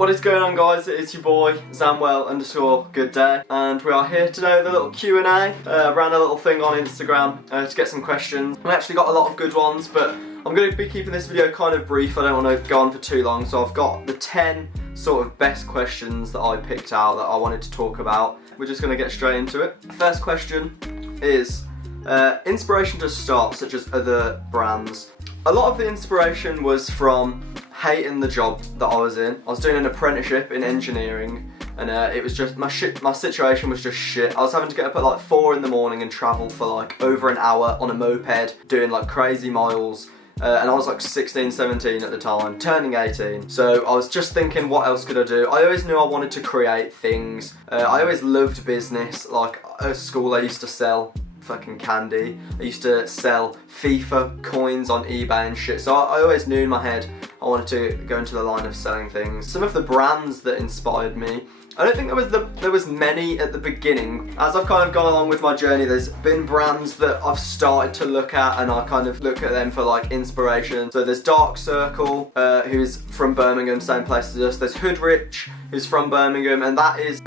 What is going on, guys? It's your boy Zamwell_Good Day, and we are here today with a little Q&A. Ran a little thing on Instagram to get some questions. We actually got a lot of good ones, but I'm going to be keeping this video kind of brief. I don't want to go on for too long, so I've got the 10 sort of best questions that I picked out that I wanted to talk about. We're just going to get straight into it. First question is inspiration to start, such as other brands. A lot of the inspiration was from hating the job that I was in. I was doing an apprenticeship in engineering, and it was just, my situation was just shit. I was having to get up at like 4 in the morning and travel for like over an hour on a moped, doing like crazy miles. And I was like 16, 17 at the time, turning 18. So I was just thinking, what else could I do? I always knew I wanted to create things. I always loved business. Like at school I used to sell fucking candy. I used to sell FIFA coins on eBay and shit. So I always knew in my head I wanted to go into the line of selling things. Some of the brands that inspired me, I don't think there was many at the beginning. As I've kind of gone along with my journey, there's been brands that I've started to look at, and I kind of look at them for like inspiration. So there's Dark Circle, who's from Birmingham, same place as us. There's Hoodrich, who's from Birmingham, and that is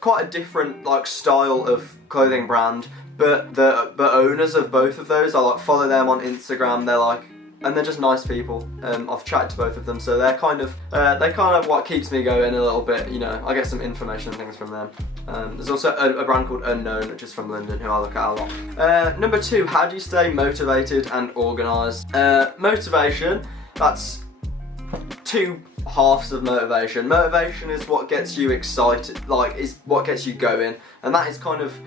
quite a different like style of clothing brand. But the owners of both of those, I like follow them on Instagram. And they're just nice people. I've chatted to both of them, so they're kind of what keeps me going a little bit. You know, I get some information and things from them. There's also a brand called Unknown, which is from London, who I look at a lot. Number 2, how do you stay motivated and organised? Motivation, that's 2 halves of motivation. Motivation is what gets you excited, like is what gets you going, and that is kind of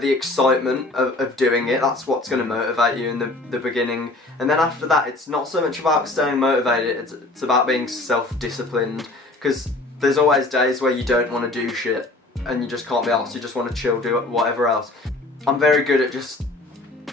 the excitement of doing it. That's what's going to motivate you in the beginning, and then after that it's not so much about staying motivated, it's about being self-disciplined, because there's always days where you don't want to do shit and you just can't be arsed, you just want to chill, do whatever else. I'm very good at just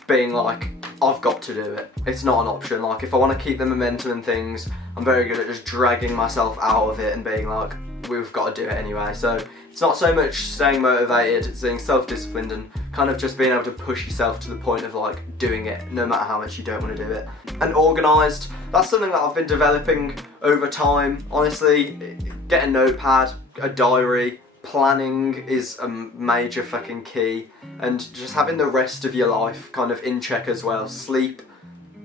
being like, I've got to do it. It's not an option. Like if I want to keep the momentum and things, I'm very good at just dragging myself out of it and being like, we've got to do it anyway. So it's not so much staying motivated, it's being self-disciplined and kind of just being able to push yourself to the point of like doing it no matter how much you don't want to do it. And organised, that's something that I've been developing over time. Honestly, get a notepad, a diary. Planning is a major fucking key, and just having the rest of your life kind of in check as well. Sleep,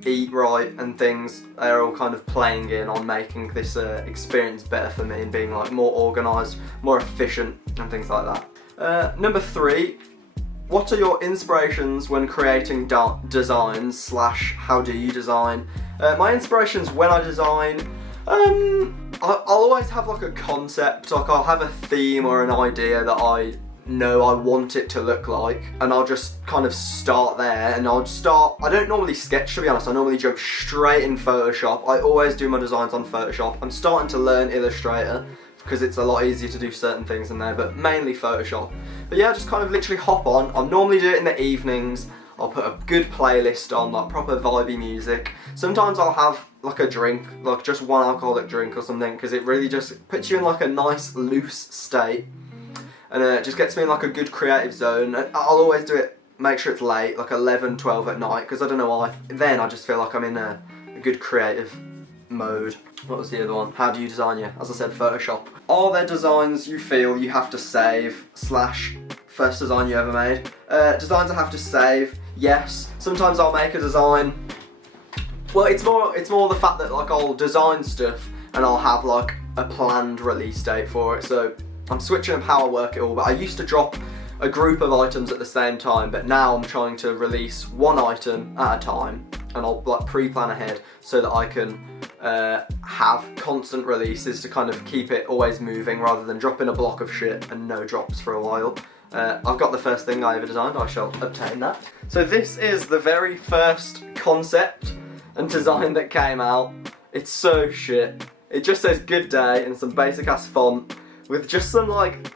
eat right and things, they're all kind of playing in on making this experience better for me and being like more organised, more efficient and things like that. Number 3, what are your inspirations when creating designs / how do you design? My inspirations when I design, I'll always have like a concept, like I'll have a theme or an idea that I know I want it to look like, and I'll just kind of start there, and I don't normally sketch, to be honest. I normally jump straight in Photoshop. I always do my designs on Photoshop. I'm starting to learn Illustrator because it's a lot easier to do certain things in there, but mainly Photoshop. But yeah, I just kind of literally hop on. I normally do it in the evenings. I'll put a good playlist on, like proper vibey music. Sometimes I'll have like a drink, like just one alcoholic drink or something, because it really just puts you in like a nice loose state, and it just gets me in like a good creative zone. I'll always do it, make sure it's late, like 11, 12 at night, because I don't know why, then I just feel like I'm in a good creative mode. What was the other one? How do you design? Yeah, as I said, Photoshop. Are there designs you feel you have to save / first design you ever made? Designs I have to save, yes. Sometimes I'll make a design. Well, it's more the fact that like I'll design stuff and I'll have like a planned release date for it. So I'm switching up how I work it all. But I used to drop a group of items at the same time, but now I'm trying to release one item at a time, and I'll like pre-plan ahead so that I can have constant releases to kind of keep it always moving, rather than dropping a block of shit and no drops for a while. I've got the first thing I ever designed, I shall obtain that. So this is the very first concept and design that came out. It's so shit. It just says good day in some basic ass font with just some like,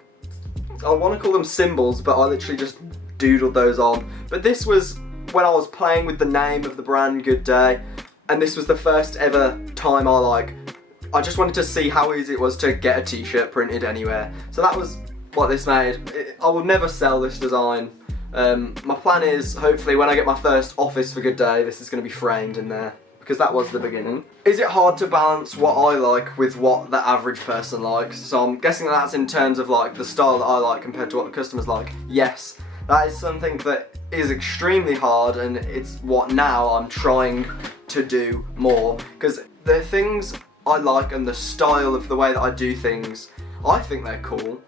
I want to call them symbols, but I literally just doodled those on. But this was when I was playing with the name of the brand, Good Day, and this was the first ever time I just wanted to see how easy it was to get a t-shirt printed anywhere. So that was what this made. I will never sell this design. My plan is, hopefully when I get my first office for Good Day, this is going to be framed in there, because that was the beginning. Is it hard to balance what I like with what the average person likes? So I'm guessing that's in terms of like the style that I like compared to what the customers like. Yes, that is something that is extremely hard, and it's what now I'm trying to do more, because the things I like and the style of the way that I do things, I think they're cool,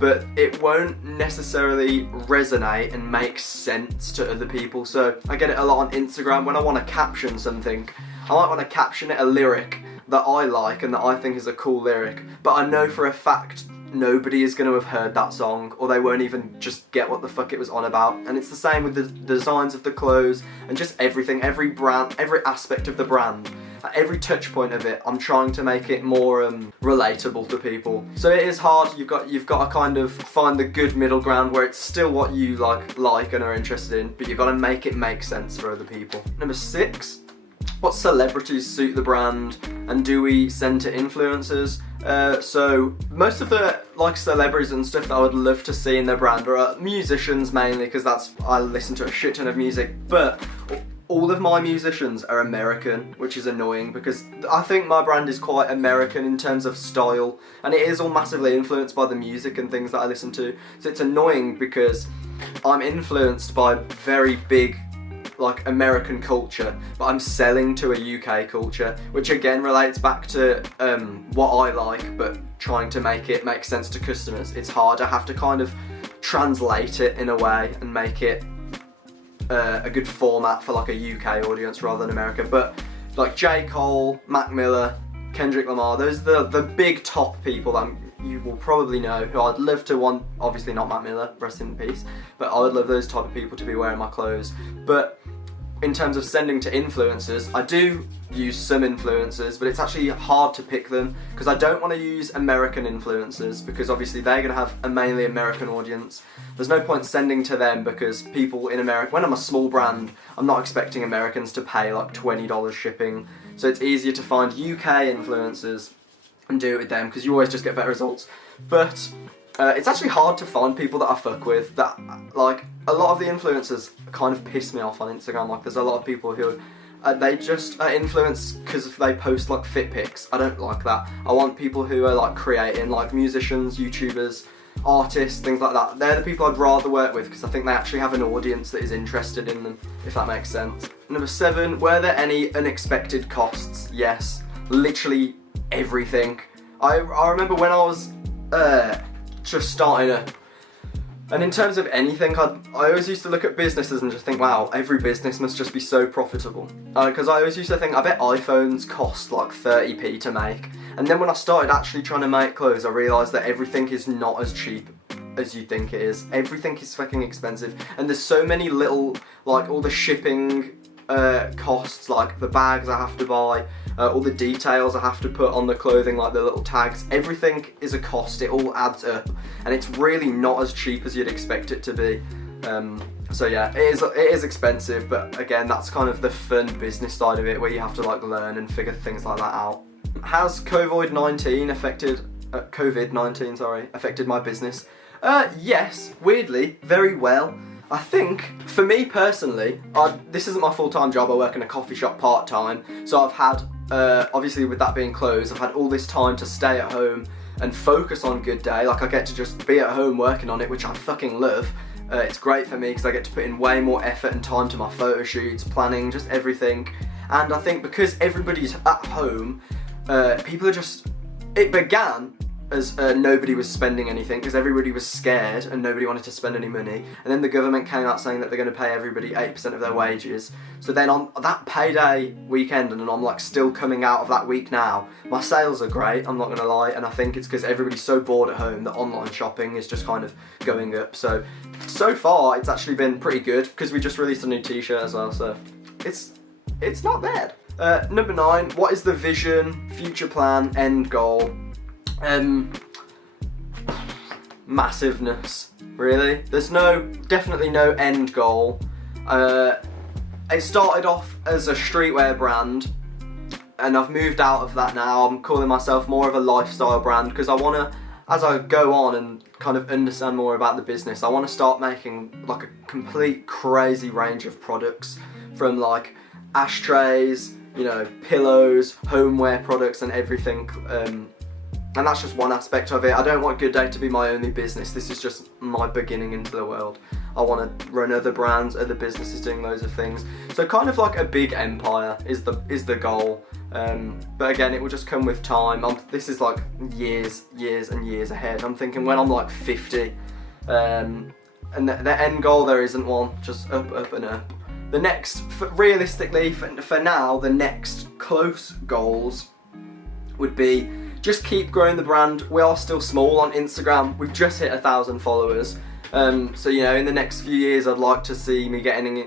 but it won't necessarily resonate and make sense to other people. So I get it a lot on Instagram. When I want to caption something, I might want to caption it a lyric that I like and that I think is a cool lyric, but I know for a fact nobody is going to have heard that song, or they won't even just get what the fuck it was on about. And it's the same with the designs of the clothes and just everything, every brand, every aspect of the brand. At every touch point of it, I'm trying to make it more relatable to people. So it is hard. You've got to kind of find the good middle ground where it's still what you like and are interested in, but you've got to make it make sense for other people. Number 6, what celebrities suit the brand, and do we send to influencers? So most of the celebrities and stuff that I would love to see in their brand are musicians mainly, because I listen to a shit ton of music, but all of my musicians are American, which is annoying because I think my brand is quite American in terms of style, and it is all massively influenced by the music and things that I listen to. So it's annoying because I'm influenced by very big American culture, but I'm selling to a UK culture, which again relates back to what I like, but trying to make it make sense to customers. It's hard. I have to kind of translate it in a way and make it a good format for a UK audience rather than America. But J. Cole, Mac Miller, Kendrick Lamar, those are the big top people that you will probably know, who I'd love to want. Obviously not Mac Miller, rest in peace, but I would love those type of people to be wearing my clothes. But in terms of sending to influencers, I do use some influencers, but it's actually hard to pick them because I don't want to use American influencers, because obviously they're going to have a mainly American audience. There's no point sending to them because people in America, when I'm a small brand, I'm not expecting Americans to pay $20 shipping. So it's easier to find UK influencers and do it with them, because you always just get better results. But it's actually hard to find people that I fuck with. That a lot of the influencers kind of piss me off on Instagram. There's a lot of people who they just are influenced because they post fit pics. I don't like that. I want people who are creating, musicians, YouTubers, artists, things like that. They're the people I'd rather work with because I think they actually have an audience that is interested in them, if that makes sense. Number 7, were there any unexpected costs? Yes, literally everything. I remember when I was just starting up, and in terms of anything, I always used to look at businesses and just think, wow, every business must just be so profitable. Because I always used to think, I bet iPhones cost 30p to make. And then when I started actually trying to make clothes, I realised that everything is not as cheap as you think it is. Everything is fucking expensive. And there's so many little, all the shipping costs, the bags I have to buy, all the details I have to put on the clothing, the little tags. Everything is a cost. It all adds up, and it's really not as cheap as you'd expect it to be. So yeah, it is expensive, but again, that's kind of the fun business side of it, where you have to learn and figure things like that out. Has COVID-19 affected my business? Yes, weirdly, very well. I think, for me personally, this isn't my full-time job. I work in a coffee shop part-time, so I've had, obviously with that being closed, I've had all this time to stay at home and focus on Good Day. I get to just be at home working on it, which I fucking love. It's great for me because I get to put in way more effort and time to my photo shoots, planning, just everything. And I think because everybody's at home, people are just, it began as nobody was spending anything because everybody was scared and nobody wanted to spend any money, and then the government came out saying that they're going to pay everybody 8% of their wages. So then on that payday weekend, and I'm still coming out of that week now, my sales are great, I'm not going to lie, and I think it's because everybody's so bored at home that online shopping is just kind of going up. So far it's actually been pretty good because we just released a new t-shirt as well, so it's not bad. Number 9, what is the vision, future plan, end goal? Massiveness, really. There's definitely no end goal. It started off as a streetwear brand, and I've moved out of that now. I'm calling myself more of a lifestyle brand because I want to, as I go on and kind of understand more about the business, I want to start making a complete crazy range of products, from ashtrays, you know, pillows, homeware products and everything. And that's just one aspect of it. I don't want Good Day to be my only business. This is just my beginning into the world. I want to run other brands, other businesses doing loads of things. So kind of like a big empire is the goal. But again, it will just come with time. This is like years and years ahead. I'm thinking when I'm like 50, and the end goal, there isn't one, just up and up. The next, realistically, for now, the next close goals would be just keep growing the brand. We are still small on Instagram. We've just hit 1,000 followers. So you know, in the next few years, I'd like to see me getting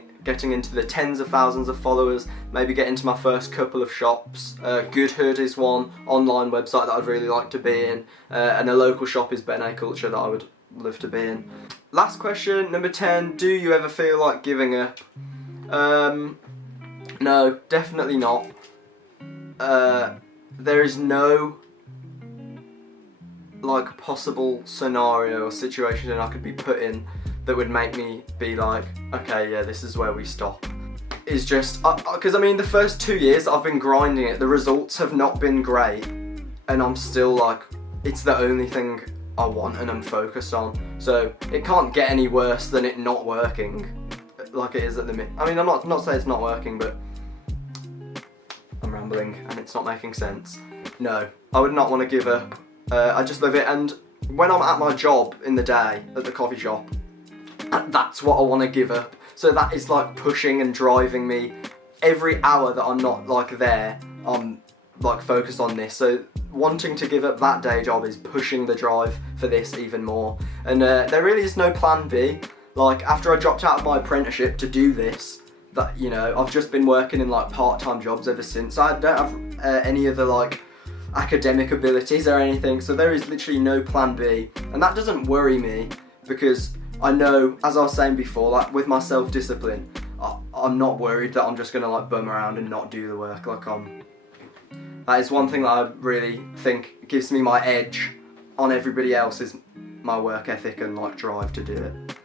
into the tens of thousands of followers. Maybe get into my first couple of shops. Good Hood is one online website that I'd really like to be in, and a local shop is Ben A Culture that I would love to be in. Last question, number 10. Do you ever feel like giving up? No, definitely not. There is no like possible scenario or situation that I could be put in that would make me be like, okay, yeah, this is where we stop. It's just, because I mean, the first 2 years I've been grinding it, the results have not been great, and I'm still like, it's the only thing I want and I'm focused on. So it can't get any worse than it not working like it is at the minute. I mean, I'm not saying it's not working, but I'm rambling and it's not making sense. No, I would not want to give up. I just love it, and when I'm at my job in the day at the coffee shop, that's what I want to give up. So that is like pushing and driving me. Every hour that I'm not like there, I'm like focused on this. So wanting to give up that day job is pushing the drive for this even more. And there really is no plan B. Like after I dropped out of my apprenticeship to do this, that, you know, I've just been working in like part-time jobs ever since. I don't have any other like academic abilities or anything, so there is literally no plan B, and that doesn't worry me because I know, as I was saying before, like with my self-discipline, I'm not worried that I'm just gonna like bum around and not do the work. Like that is one thing that I really think gives me my edge on everybody else, is my work ethic and like drive to do it.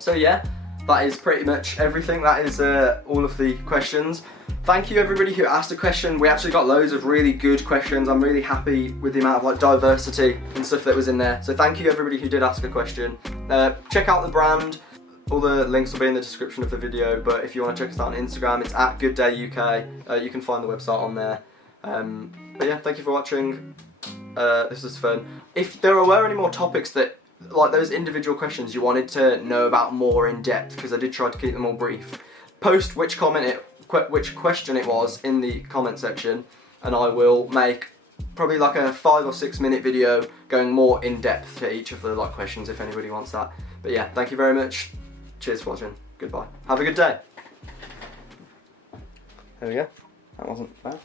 So yeah, that is pretty much everything. That is all of the questions. Thank you everybody who asked a question. We actually got loads of really good questions. I'm really happy with the amount of like diversity and stuff that was in there. So thank you everybody who did ask a question. Check out the brand. All the links will be in the description of the video, but if you want to check us out on Instagram, it's at Good Day UK. You can find the website on there. But yeah, thank you for watching. This was fun. If there were any more topics that, like those individual questions you wanted to know about more in depth, because I did try to keep them all brief, post which question it was in the comment section, and I will make probably like a 5 or 6 minute video going more in depth to each of the like questions if anybody wants that. But yeah, thank you very much. Cheers for watching. Goodbye. Have a good day. There we go. That wasn't bad.